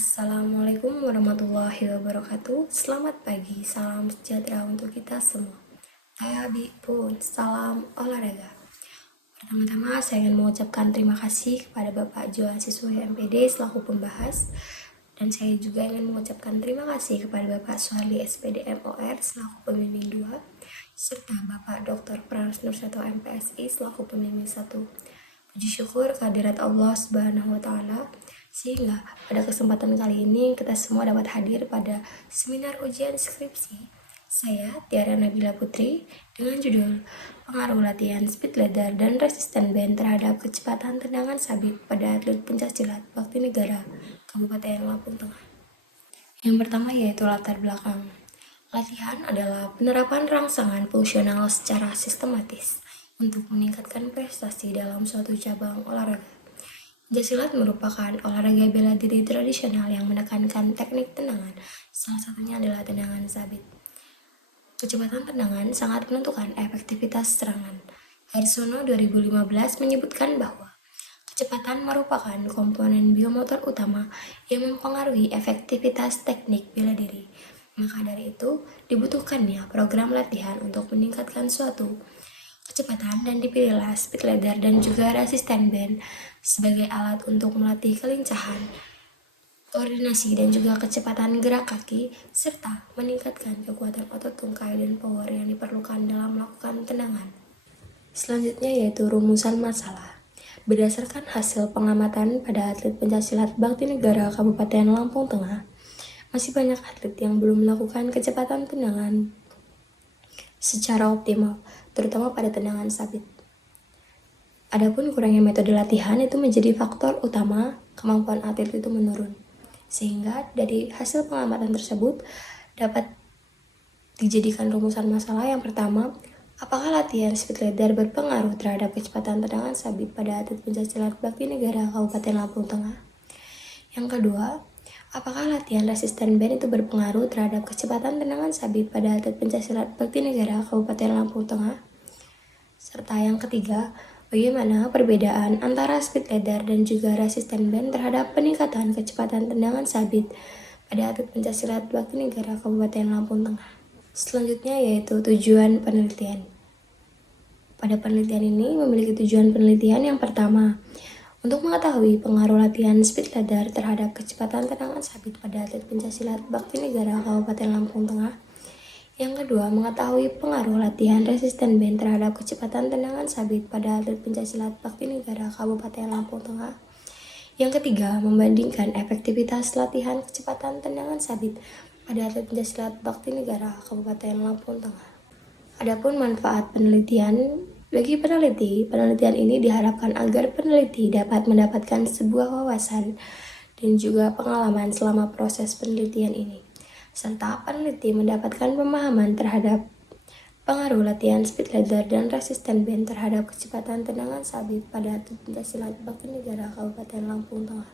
Assalamualaikum warahmatullahi wabarakatuh. Selamat pagi, salam sejahtera untuk kita semua. Tayabi pun, salam olahraga. Pertama-tama saya ingin mengucapkan terima kasih kepada Bapak Johan Siswa MPD selaku pembahas. Dan saya juga ingin mengucapkan terima kasih kepada Bapak Suharli SPD MOR selaku pembimbing 2, serta Bapak Dr. Pranas Nursato MPSI selaku pembimbing 1. Puji syukur kehadirat Allah Subhanahu wa Ta'ala, sehingga pada kesempatan kali ini kita semua dapat hadir pada seminar ujian skripsi saya, Tiara Nabila Putri, dengan judul Pengaruh Latihan Speed Ladder dan Resisten Band terhadap Kecepatan Tendangan Sabit pada Atlet Pencaksilat Bakti Negara Kabupaten Lampung Tengah. Yang pertama yaitu latar belakang. Latihan adalah penerapan rangsangan fungsional secara sistematis untuk meningkatkan prestasi dalam suatu cabang olahraga. Pencaksilat merupakan olahraga bela diri tradisional yang menekankan teknik tendangan, salah satunya adalah tendangan sabit. Kecepatan tendangan sangat menentukan efektivitas serangan. Harsono 2015 menyebutkan bahwa kecepatan merupakan komponen biomotor utama yang mempengaruhi efektivitas teknik bela diri. Maka dari itu, dibutuhkannya program latihan untuk meningkatkan suatu kecepatan dan dipilihlah speed ladder dan juga resisten band sebagai alat untuk melatih kelincahan, koordinasi dan juga kecepatan gerak kaki, serta meningkatkan kekuatan otot tungkai dan power yang diperlukan dalam melakukan tendangan. Selanjutnya yaitu rumusan masalah. Berdasarkan hasil pengamatan pada atlet pencaksilat Bakti Negara Kabupaten Lampung Tengah, masih banyak atlet yang belum melakukan kecepatan tendangan secara optimal, terutama pada tendangan sabit. Adapun kurangnya metode latihan itu menjadi faktor utama kemampuan atlet itu menurun. Sehingga dari hasil pengamatan tersebut dapat dijadikan rumusan masalah. Yang pertama, apakah latihan speed ladder berpengaruh terhadap kecepatan tendangan sabit pada atlet pencaksilat Bakti Negara Kabupaten Lampung Tengah? Yang kedua, apakah latihan resisten band itu berpengaruh terhadap kecepatan tendangan sabit pada atlet pencaksilat Bakti Negara Kabupaten Lampung Tengah? Serta yang ketiga, bagaimana perbedaan antara speed ladder dan juga resisten band terhadap peningkatan kecepatan tendangan sabit pada atlet pencaksilat Bakti Negara Kabupaten Lampung Tengah? Selanjutnya yaitu tujuan penelitian. Pada penelitian ini memiliki tujuan penelitian yang pertama, untuk mengetahui pengaruh latihan speed ladder terhadap kecepatan tendangan sabit pada atlet pencaksilat Bakti Negara Kabupaten Lampung Tengah. Yang kedua, mengetahui pengaruh latihan resisten band terhadap kecepatan tendangan sabit pada atlet pencaksilat Bakti Negara Kabupaten Lampung Tengah. Yang ketiga, membandingkan efektivitas latihan kecepatan tendangan sabit pada atlet pencaksilat Bakti Negara Kabupaten Lampung Tengah. Adapun manfaat penelitian. Bagi peneliti, penelitian ini diharapkan agar peneliti dapat mendapatkan sebuah wawasan dan juga pengalaman selama proses penelitian ini, serta peneliti mendapatkan pemahaman terhadap pengaruh latihan speed ladder dan resisten band terhadap kecepatan tendangan sabit pada atlet pencaksilat Bakti Negara Kabupaten Lampung Tengah.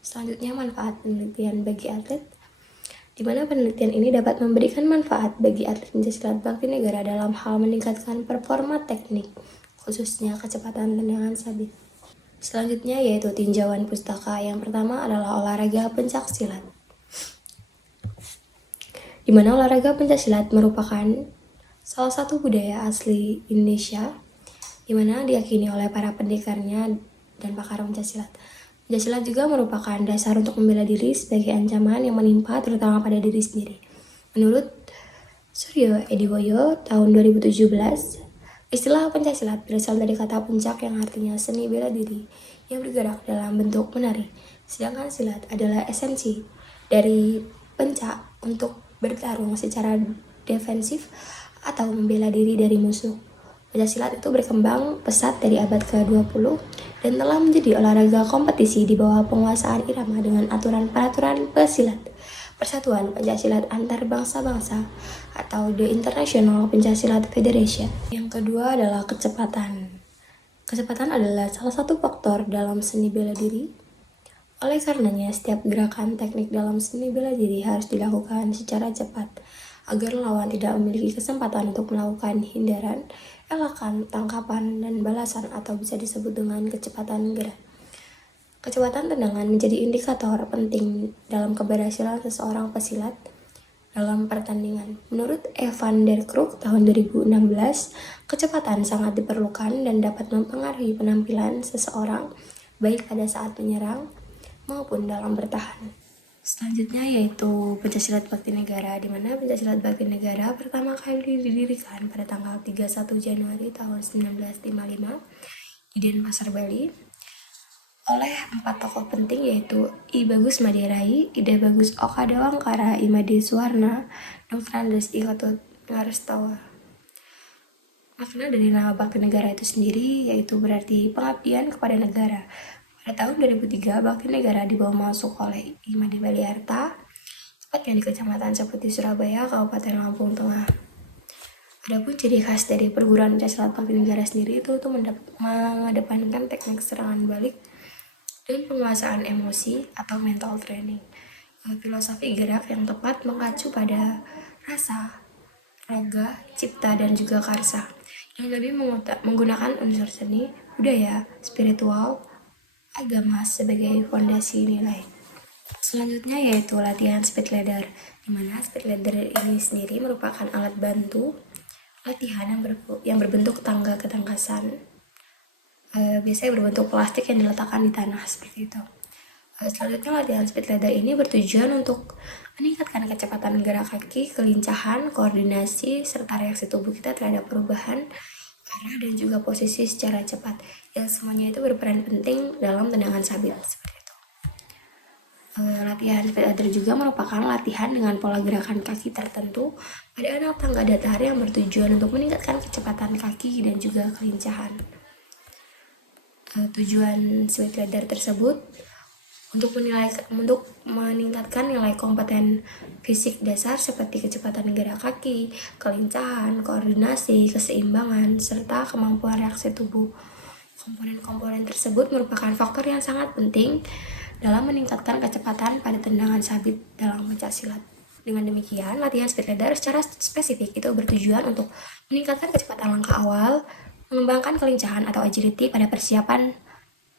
Selanjutnya, manfaat penelitian bagi atlet, di mana penelitian ini dapat memberikan manfaat bagi atlet pencaksilat Bakti Negara dalam hal meningkatkan performa teknik, khususnya kecepatan tendangan sabit. Selanjutnya yaitu tinjauan pustaka. Yang pertama adalah olahraga pencaksilat, di mana olahraga pencaksilat merupakan salah satu budaya asli Indonesia, di mana diyakini oleh para pendekarnya dan pakar pencaksilat. Pencaksilat juga merupakan dasar untuk membela diri sebagai ancaman yang menimpa terutama pada diri sendiri. Menurut Suryo Ediwoyo tahun 2017, istilah pencaksilat berasal dari kata puncak yang artinya seni bela diri yang bergerak dalam bentuk menari. Sedangkan silat adalah esensi dari pencak untuk bertarung secara defensif atau membela diri dari musuh. Pencaksilat itu berkembang pesat dari abad ke-20 dan telah menjadi olahraga kompetisi di bawah penguasaan irama dengan aturan-peraturan pesilat Persatuan Pencaksilat Antar Bangsa-Bangsa atau The International Pencaksilat Federation. Yang kedua adalah kecepatan. Kecepatan adalah salah satu faktor dalam seni bela diri. Oleh karenanya, setiap gerakan teknik dalam seni bela diri harus dilakukan secara cepat agar lawan tidak memiliki kesempatan untuk melakukan hindaran, elakan, tangkapan, dan balasan atau bisa disebut dengan kecepatan gerak. Kecepatan tendangan menjadi indikator penting dalam keberhasilan seseorang pesilat dalam pertandingan. Menurut Evan der Kroeg tahun 2016, kecepatan sangat diperlukan dan dapat mempengaruhi penampilan seseorang baik pada saat menyerang maupun dalam bertahan. Selanjutnya yaitu Pencaksilat Bakti Negara, di mana Pencaksilat Bakti Negara pertama kali didirikan pada tanggal 31 Januari tahun 1955 di Denpasar, Bali oleh 4 tokoh penting yaitu I Bagus Madirai, Ida Bagus Oka Dewangkara, Imade Suwarna, Dr. Andes I Ketut Ngarustawa. Makna dari nama Bakti Negara itu sendiri yaitu berarti pengabdian kepada negara. Pada tahun 2003, Bakti Negara dibawa masuk oleh Imade Baliarta, tepatnya di Kecamatan Seperti Surabaya, Kabupaten Lampung Tengah. Adapun ciri khas dari perguruan Pencaksilat Bakti Negara sendiri itu mengedepankan teknik serangan balik dan penguasaan emosi atau mental training. Filosofi gerak yang tepat mengacu pada rasa, raga, cipta, dan juga karsa, yang lebih menggunakan unsur seni, budaya, spiritual, agama sebagai fondasi nilai. Selanjutnya yaitu latihan speed ladder, di mana speed ladder ini sendiri merupakan alat bantu latihan yang berbentuk tangga ketangkasan, biasanya berbentuk plastik yang diletakkan di tanah seperti itu. Selanjutnya latihan speed ladder ini bertujuan untuk meningkatkan kecepatan gerak kaki, kelincahan, koordinasi, serta reaksi tubuh kita terhadap perubahan arah dan juga posisi secara cepat, yang semuanya itu berperan penting dalam tendangan sabit seperti itu. Latihan speed ladder juga merupakan latihan dengan pola gerakan kaki tertentu pada anak tangga datar yang bertujuan untuk meningkatkan kecepatan kaki dan juga kelincahan. Tujuan speed ladder tersebut untuk meningkatkan nilai kompeten fisik dasar seperti kecepatan gerak kaki, kelincahan, koordinasi, keseimbangan, serta kemampuan reaksi tubuh. Komponen-komponen tersebut merupakan faktor yang sangat penting dalam meningkatkan kecepatan pada tendangan sabit dalam pencaksilat. Dengan demikian, latihan speed ladder secara spesifik itu bertujuan untuk meningkatkan kecepatan langkah awal, mengembangkan kelincahan atau agility pada persiapan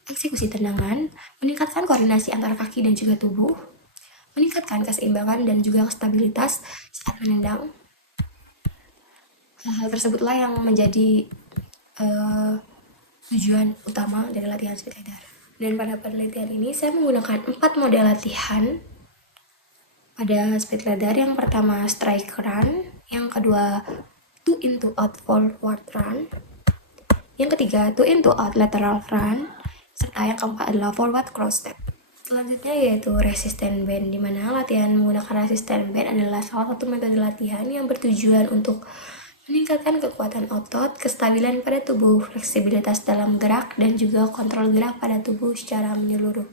eksekusi tendangan, meningkatkan koordinasi antara kaki dan juga tubuh, meningkatkan keseimbangan dan juga stabilitas saat menendang. Hal-hal tersebutlah yang menjadi tujuan utama dari latihan speed ladder. Dan pada penelitian ini saya menggunakan 4 model latihan pada speed ladder. Yang pertama strike run, yang kedua 2 into out forward run, yang ketiga 2 into out lateral run, serta yang keempat adalah forward cross step. Selanjutnya yaitu resistance band, di mana latihan menggunakan resistance band adalah salah satu metode latihan yang bertujuan untuk meningkatkan kekuatan otot, kestabilan pada tubuh, fleksibilitas dalam gerak, dan juga kontrol gerak pada tubuh secara menyeluruh.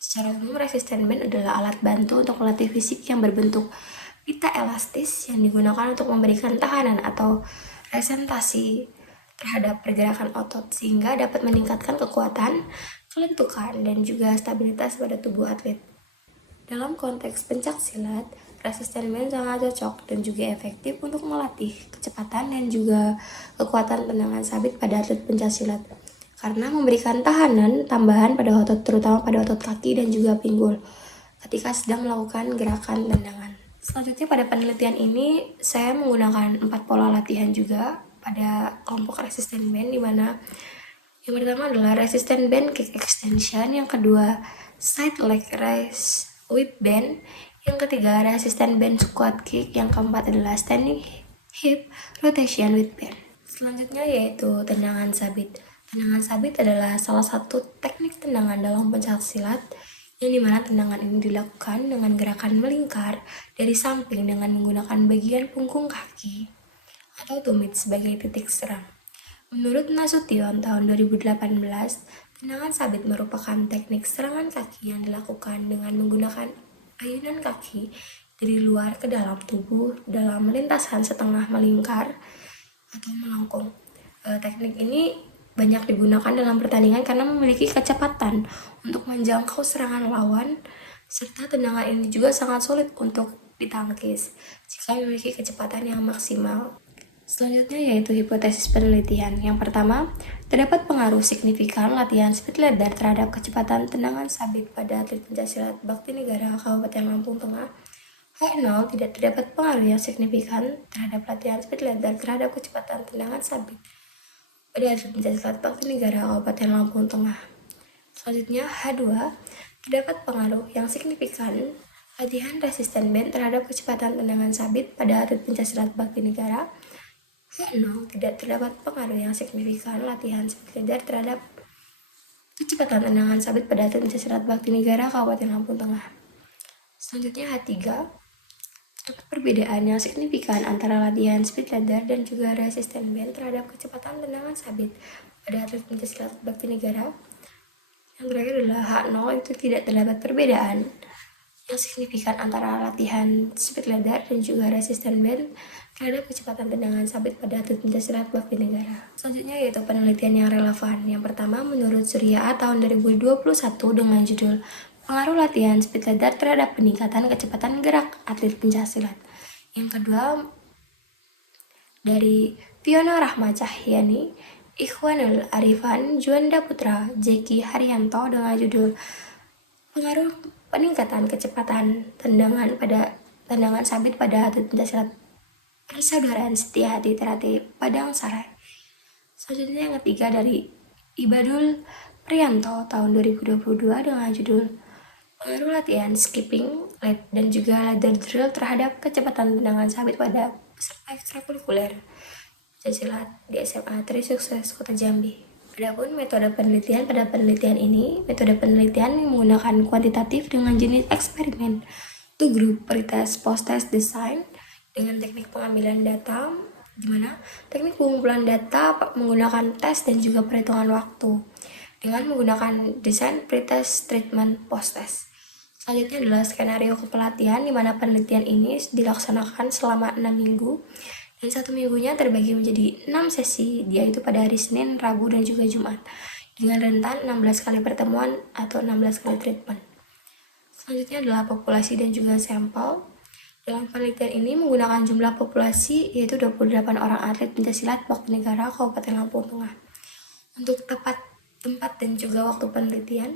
Secara umum, resistance band adalah alat bantu untuk melatih fisik yang berbentuk pita elastis yang digunakan untuk memberikan tahanan atau resentasi terhadap pergerakan otot sehingga dapat meningkatkan kekuatan, kelentukan, dan juga stabilitas pada tubuh atlet. Dalam konteks pencaksilat, resistance band sangat cocok dan juga efektif untuk melatih kecepatan dan juga kekuatan tendangan sabit pada atlet pencaksilat karena memberikan tahanan tambahan pada otot, terutama pada otot kaki dan juga pinggul ketika sedang melakukan gerakan tendangan. Selanjutnya pada penelitian ini saya menggunakan 4 pola latihan juga pada kelompok resistance band, di mana yang pertama adalah resistance band kick extension, yang kedua side leg raise with band, yang ketiga resistance band squat kick, yang keempat adalah standing hip rotation with band. Selanjutnya yaitu tendangan sabit. Tendangan sabit adalah salah satu teknik tendangan dalam pencaksilat yang dimana tendangan ini dilakukan dengan gerakan melingkar dari samping dengan menggunakan bagian punggung kaki atau tumit sebagai titik serang. Menurut Nasution tahun 2018, tendangan sabit merupakan teknik serangan kaki yang dilakukan dengan menggunakan ayunan kaki dari luar ke dalam tubuh dalam lintasan setengah melingkar atau melengkung. Teknik ini banyak digunakan dalam pertandingan karena memiliki kecepatan untuk menjangkau serangan lawan, serta tendangan ini juga sangat sulit untuk ditangkis jika memiliki kecepatan yang maksimal. Selanjutnya yaitu hipotesis penelitian. Yang pertama, terdapat pengaruh signifikan latihan speed ladder terhadap kecepatan tendangan sabit pada atlet pencaksilat Bakti Negara Kabupaten Lampung Tengah. H0 tidak terdapat pengaruh yang signifikan terhadap latihan speed ladder terhadap kecepatan tendangan sabit pada atlet pencaksilat Bakti Negara Kabupaten Lampung Tengah. Selanjutnya H2, terdapat pengaruh yang signifikan latihan resisten band terhadap kecepatan tendangan sabit pada atlet pencaksilat Bakti Negara. H0 tidak terdapat pengaruh yang signifikan latihan speed ladder terhadap kecepatan tendangan sabit pada atlet pencaksilat Bakti Negara Kabupaten Lampung Tengah. Selanjutnya H3, terdapat perbedaan yang signifikan antara latihan speed ladder dan juga resisten band terhadap kecepatan tendangan sabit pada atlet pencaksilat Bakti Negara. Yang terakhir adalah H0 itu tidak terdapat perbedaan yang signifikan antara latihan speed ladder dan juga resisten band terhadap kecepatan tendangan sabit pada atlet pencaksilat Bakti Negara. Selanjutnya yaitu penelitian yang relevan. Yang pertama, menurut Surya A tahun 2021 dengan judul Pengaruh Latihan Speed Ladder Terhadap Peningkatan Kecepatan Gerak Atlet Pencaksilat. Yang kedua, dari Fiona Rahma Cahyani, Ikhwanul Arifan, Juanda Putra, Jeki Haryanto dengan judul Pengaruh Peningkatan Kecepatan Tendangan Sabit pada Atlet Pencaksilat Persaudaraan Setia Hati Terate Padang Sarai. Selanjutnya yang ketiga dari Ibadul Prianto tahun 2022 dengan judul Pengaruh Latihan Skipping dan juga Ladder Drill terhadap kecepatan tendangan sabit pada peserta ekstrakurikuler pencaksilat di SMA Tri Sukses Kota Jambi. Adapun metode penelitian, pada penelitian ini, metode penelitian menggunakan kuantitatif dengan jenis eksperimen, two group pretest post-test design dengan teknik pengambilan data, di mana teknik pengumpulan data menggunakan tes dan juga perhitungan waktu dengan menggunakan desain pretest treatment post-test. Selanjutnya adalah skenario kepelatihan, di mana penelitian ini dilaksanakan selama 6 minggu dan 1 minggunya terbagi menjadi 6 sesi, yaitu pada hari Senin, Rabu, dan juga Jumat dengan rentan 16 kali pertemuan atau 16 kali treatment. Selanjutnya adalah populasi dan juga sampel. Dalam penelitian ini menggunakan jumlah populasi yaitu 28 orang atlet pencaksilat Bakti Negara Kabupaten Lampung Tengah. Untuk tempat dan juga waktu penelitian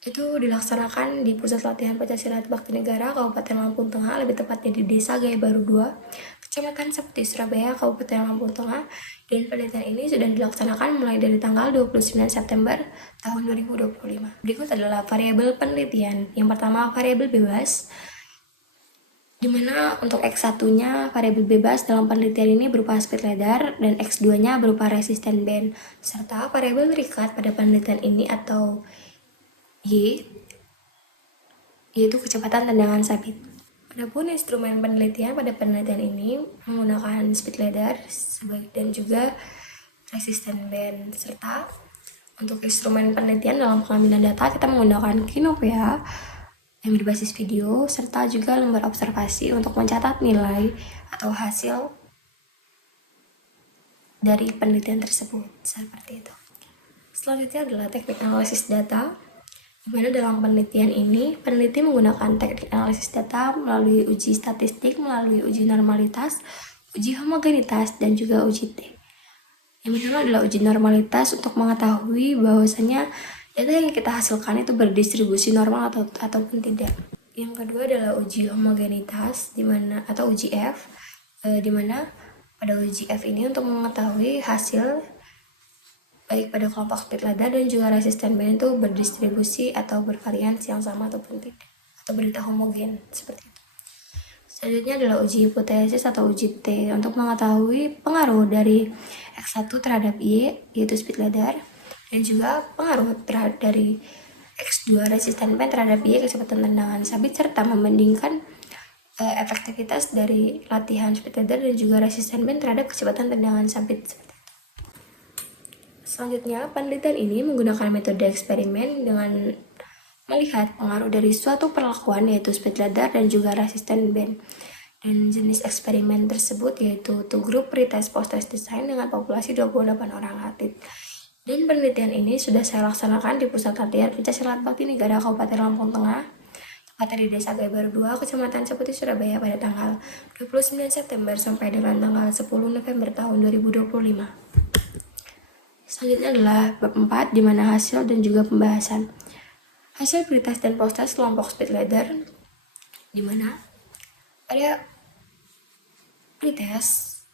itu dilaksanakan di Pusat Latihan Pencaksilat Bakti Negara Kabupaten Lampung Tengah, lebih tepatnya di Desa Gaya Baru 2, Kecamatan Septi, Surabaya, Kabupaten Lampung Tengah. Dan penelitian ini sudah dilaksanakan mulai dari tanggal 29 September tahun 2025. Berikut adalah variabel penelitian. Yang pertama, variabel bebas, di mana untuk X1-nya variabel bebas dalam penelitian ini berupa speed ladder dan X2-nya berupa resisten band, serta variabel terikat pada penelitian ini atau Y, yaitu kecepatan tendangan sabit. Adapun instrumen penelitian pada penelitian ini menggunakan speed ladder dan juga resisten band, serta untuk instrumen penelitian dalam pengambilan data kita menggunakan Kinopea yang berbasis video, serta juga lembar observasi untuk mencatat nilai atau hasil dari penelitian tersebut, seperti itu. Selanjutnya adalah teknik analisis data, di mana dalam penelitian ini, peneliti menggunakan teknik analisis data melalui uji statistik, melalui uji normalitas, uji homogenitas, dan juga uji T. Yang pertama adalah uji normalitas untuk mengetahui bahwasanya data yang kita hasilkan itu berdistribusi normal ataupun tidak. Yang kedua adalah uji homogenitas, atau uji F, di mana pada uji F ini untuk mengetahui hasil baik pada kelompok speed ladder dan juga resisten band itu berdistribusi atau bervariansi yang sama ataupun tidak, atau berita homogen, seperti itu. Selanjutnya adalah uji hipotesis atau uji T untuk mengetahui pengaruh dari X1 terhadap Y, yaitu speed ladder, dan juga pengaruh dari X2 resisten band terhadap Y, kecepatan tendangan sabit, serta membandingkan efektivitas dari latihan speed ladder dan juga resisten band terhadap kecepatan tendangan sabit. Selanjutnya, penelitian ini menggunakan metode eksperimen dengan melihat pengaruh dari suatu perlakuan yaitu speed ladder dan juga resisten band. Dan jenis eksperimen tersebut yaitu two group pretest post-test design dengan populasi 28 orang atlet. Dan penelitian ini sudah saya laksanakan di Pusat Latihan Pencaksilat Bakti Negara Kabupaten Lampung Tengah, Materi Desa Baru 2, Kecamatan Seputi, Surabaya pada tanggal 29 September sampai dengan tanggal 10 November tahun 2025. Selanjutnya adalah bab 4, di mana hasil dan juga pembahasan. Hasil pretest dan posttest kelompok speed leader, di mana pada pretest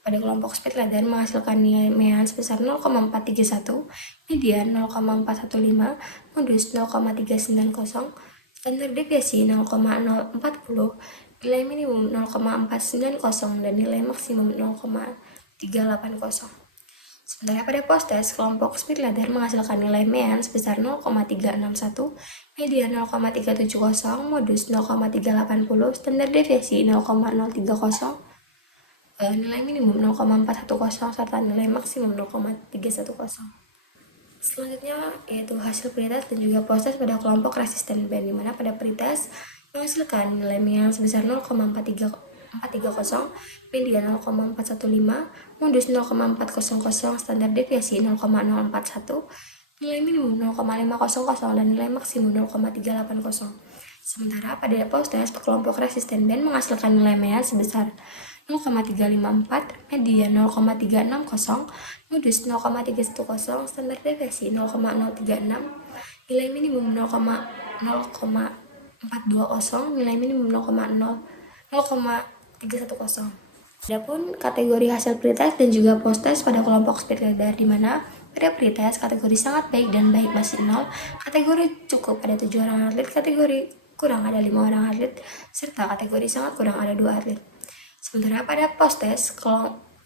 pada kelompok speed leader menghasilkan nilai mean sebesar 0,431, median 0,415, modus 0,390, standar deviasi 0,040, nilai minimum 0,490, dan nilai maksimum 0,380. Sementara pada posttest, kelompok speed leader menghasilkan nilai mean sebesar 0,361, median 0,370, modus 0,380, standar deviasi 0,030, nilai minimum 0,410, serta nilai maksimum 0,310. Selanjutnya yaitu hasil pretest dan juga posttest pada kelompok resisten band, di mana pada pretest menghasilkan nilai mean sebesar 0,430, median 0,415, modus 0,400, standar deviasi 0,041, nilai minimum 0,500, dan nilai maksimum 0,380. Sementara pada posttest kelompok resisten band menghasilkan nilai mean sebesar 0,354, median 0,360, modus 0,310, standar deviasi 0,036, nilai minimum 0,420, nilai minimum 0,310. Adapun kategori hasil pretest dan juga posttest pada kelompok speed leader, di mana pada pretest kategori sangat baik dan baik masih 0, kategori cukup ada 7 orang atlet, kategori kurang ada 5 orang atlet, serta kategori sangat kurang ada 2 atlet. Sementara pada posttest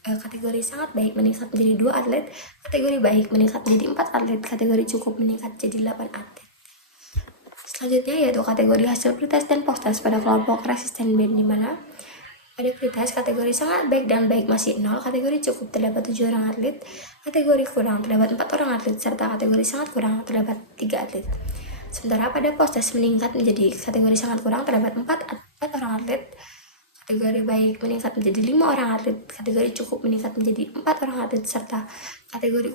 kategori sangat baik meningkat menjadi 2 atlet, kategori baik meningkat menjadi 4 atlet, kategori cukup meningkat jadi 8 atlet. Selanjutnya yaitu kategori hasil pretest dan posttest pada kelompok resisten band, di mana pada pretest kategori sangat baik dan baik masih 0, kategori cukup terdapat 7 orang atlet, kategori kurang terdapat 4 orang atlet, serta kategori sangat kurang terdapat 3 atlet. Sementara pada posttest meningkat menjadi kategori sangat kurang terdapat 4 orang atlet, kategori baik meningkat menjadi 5 orang atlet, kategori cukup meningkat menjadi 4 orang atlet, serta kategori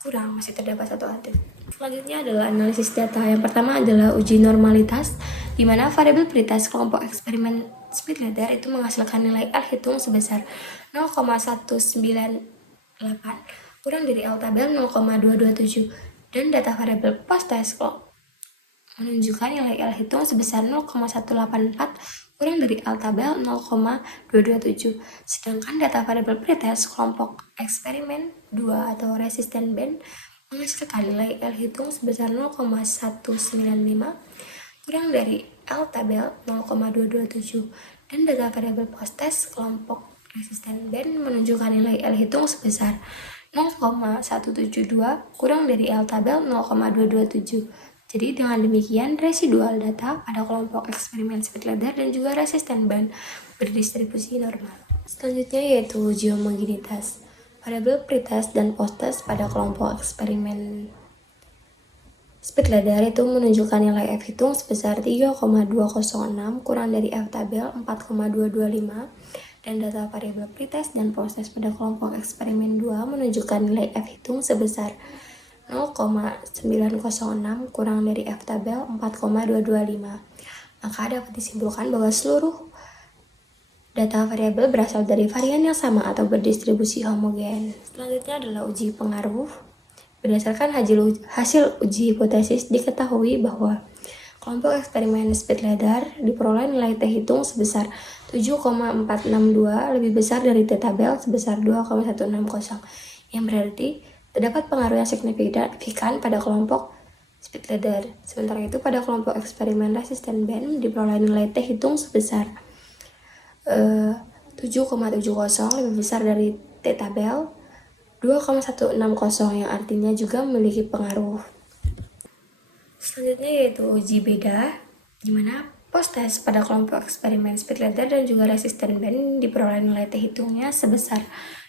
kurang masih terdapat 1 atlet. Selanjutnya adalah analisis data. Yang pertama adalah uji normalitas, di mana variabel pretest kelompok eksperimen speed leader itu menghasilkan nilai L hitung sebesar 0,198 kurang dari L tabel 0,227, dan data variabel posttest menunjukkan nilai L hitung sebesar 0,184 kurang dari L tabel 0,227. Sedangkan data variabel pretest kelompok eksperimen 2 atau resisten band menghasilkan nilai L hitung sebesar 0,195 kurang dari L tabel 0,227, dan data variabel posttest kelompok resisten band menunjukkan nilai L hitung sebesar 0,172 kurang dari L tabel 0,227. Jadi dengan demikian residual data pada kelompok eksperimen speed leader dan juga resisten band berdistribusi normal. Selanjutnya yaitu uji homogenitas. Variabel pretest dan posttest pada kelompok eksperimen speed leader itu menunjukkan nilai F hitung sebesar 3,206 kurang dari F tabel 4,225, dan data variabel pretest dan posttest pada kelompok eksperimen 2 menunjukkan nilai F hitung sebesar 0,906 kurang dari F tabel 4,225. Maka dapat disimpulkan bahwa seluruh data variabel berasal dari varian yang sama atau berdistribusi homogen. Selanjutnya adalah uji pengaruh. Berdasarkan hasil uji hipotesis, diketahui bahwa kelompok eksperimen speed leader diperoleh nilai T hitung sebesar 7,462 lebih besar dari T tabel sebesar 2,160, yang berarti terdapat pengaruh yang signifikan pada kelompok speed leader. Sementara itu pada kelompok eksperimen resisten band diperoleh nilai T hitung sebesar 7,70 lebih besar dari T tabel 2,160, yang artinya juga memiliki pengaruh. Selanjutnya yaitu uji beda, di mana posttest pada kelompok eksperimen speed leader dan juga resisten band diperoleh nilai T hitungnya sebesar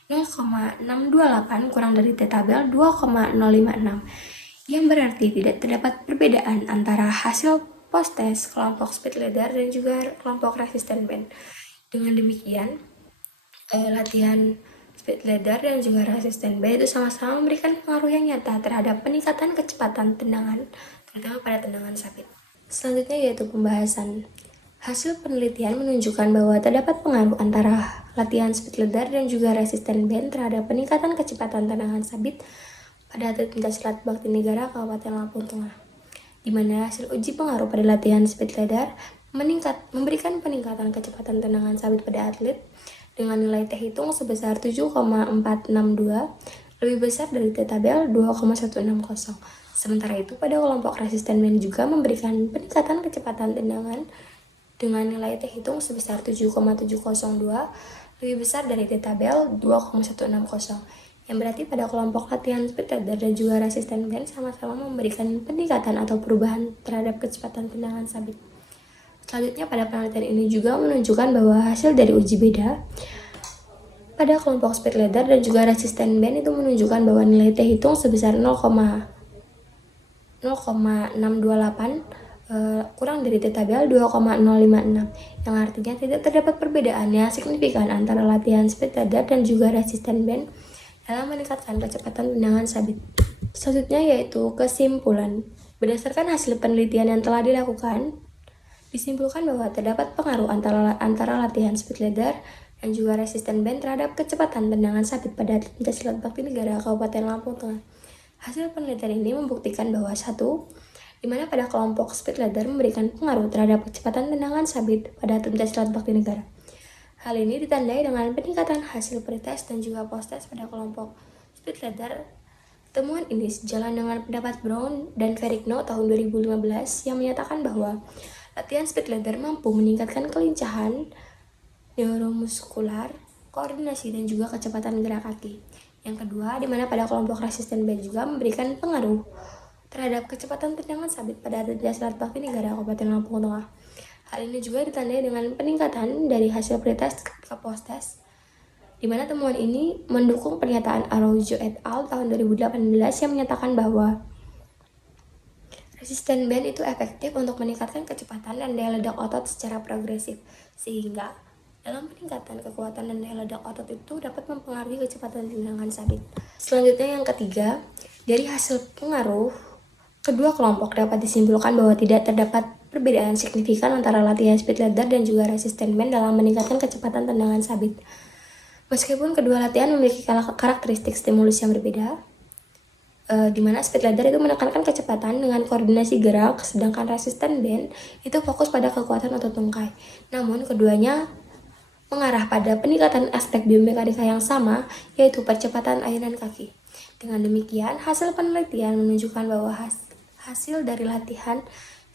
0,628 kurang dari T tabel 2,056, yang berarti tidak terdapat perbedaan antara hasil posttest kelompok speed leader dan juga kelompok resisten band. Dengan demikian, latihan speed leader dan juga resisten band itu sama-sama memberikan pengaruh yang nyata terhadap peningkatan kecepatan tendangan, terutama pada tendangan sabit. Selanjutnya yaitu pembahasan. Hasil penelitian menunjukkan bahwa terdapat pengaruh antara latihan speed leader dan juga resisten band terhadap peningkatan kecepatan tendangan sabit pada atlet pencaksilat Bakti Negara Kabupaten Lampung Tengah, di mana hasil uji pengaruh pada latihan speed leader memberikan peningkatan kecepatan tendangan sabit pada atlet dengan nilai T hitung sebesar 7,462, lebih besar dari T tabel 2,160. Sementara itu, pada kelompok resisten band juga memberikan peningkatan kecepatan tendangan dengan nilai T hitung sebesar 7,702, lebih besar dari T tabel 2,160. Yang berarti pada kelompok latihan speed leader dan juga resisten band sama-sama memberikan peningkatan atau perubahan terhadap kecepatan tendangan sabit. Selanjutnya, pada penelitian ini juga menunjukkan bahwa hasil dari uji beda pada kelompok speed leader dan juga resisten band itu menunjukkan bahwa nilai T hitung sebesar 0,628 kurang dari T tabel 2,056, yang artinya tidak terdapat perbedaan yang signifikan antara latihan speed leader dan juga resisten band dalam meningkatkan kecepatan tendangan sabit. Selanjutnya yaitu kesimpulan. Berdasarkan hasil penelitian yang telah dilakukan, disimpulkan bahwa terdapat pengaruh antara latihan speed leader dan juga resisten band terhadap kecepatan tendangan sabit pada atlet pencaksilat Bakti Negara Kabupaten Lampung Tengah. Hasil penelitian ini membuktikan bahwa di mana pada kelompok speed leader memberikan pengaruh terhadap kecepatan tendangan sabit pada atlet pencaksilat Bakti Negara. Hal ini ditandai dengan peningkatan hasil pretest dan juga post-test pada kelompok speed leader. Temuan ini sejalan dengan pendapat Brown dan Ferrigno tahun 2015 yang menyatakan bahwa latihan speed leader mampu meningkatkan kelincahan neuromuskular, koordinasi, dan juga kecepatan gerak kaki. Yang kedua, di mana pada kelompok resisten band juga memberikan pengaruh terhadap kecepatan tendangan sabit pada atlet pencaksilat Bakti Negara Kabupaten Lampung Tengah. Hal ini juga ditandai dengan peningkatan dari hasil pretest ke post-test, di mana temuan ini mendukung pernyataan Araujo et al. Tahun 2018 yang menyatakan bahwa resisten band itu efektif untuk meningkatkan kecepatan dan daya ledak otot secara progresif, sehingga dalam peningkatan kekuatan dan daya ledak otot itu dapat mempengaruhi kecepatan tendangan sabit. Selanjutnya yang ketiga, dari hasil pengaruh kedua kelompok dapat disimpulkan bahwa tidak terdapat perbedaan signifikan antara latihan speed leader dan juga resisten band dalam meningkatkan kecepatan tendangan sabit. Meskipun kedua latihan memiliki karakteristik stimulus yang berbeda, di mana speed leader itu menekankan kecepatan dengan koordinasi gerak, sedangkan resisten band itu fokus pada kekuatan otot tungkai. Namun keduanya mengarah pada peningkatan aspek biomekanika yang sama, yaitu percepatan ayunan kaki. Dengan demikian, hasil penelitian menunjukkan bahwa hasil dari latihan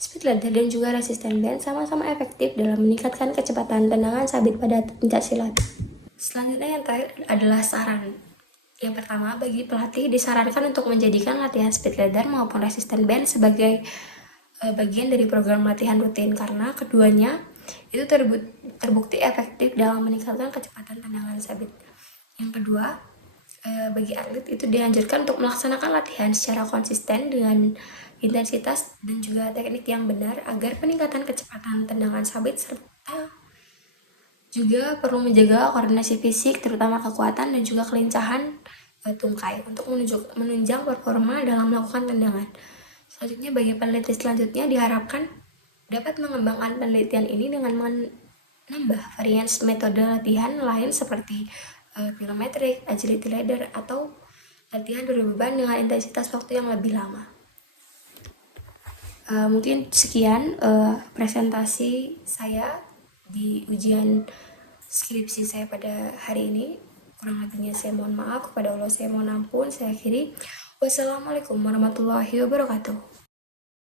speed leader dan juga resisten band sama-sama efektif dalam meningkatkan kecepatan tendangan sabit pada pencaksilat. Selanjutnya yang terakhir adalah saran. Yang pertama, bagi pelatih disarankan untuk menjadikan latihan speed leader maupun resisten band sebagai bagian dari program latihan rutin karena keduanya itu terbukti efektif dalam meningkatkan kecepatan tendangan sabit. Yang kedua, bagi atlet itu dianjurkan untuk melaksanakan latihan secara konsisten dengan intensitas dan juga teknik yang benar agar peningkatan kecepatan tendangan sabit serta juga perlu menjaga koordinasi fisik terutama kekuatan dan juga kelincahan tungkai untuk menunjang performa dalam melakukan tendangan. Selanjutnya bagi peneliti selanjutnya diharapkan dapat mengembangkan penelitian ini dengan menambah varian metode latihan lain seperti plyometric, agility ladder, atau latihan berbeban dengan intensitas waktu yang lebih lama. Mungkin sekian presentasi saya di ujian skripsi saya pada hari ini. Kurang lebihnya saya mohon maaf, kepada Allah saya mohon ampun. Saya akhiri. Wassalamualaikum warahmatullahi wabarakatuh.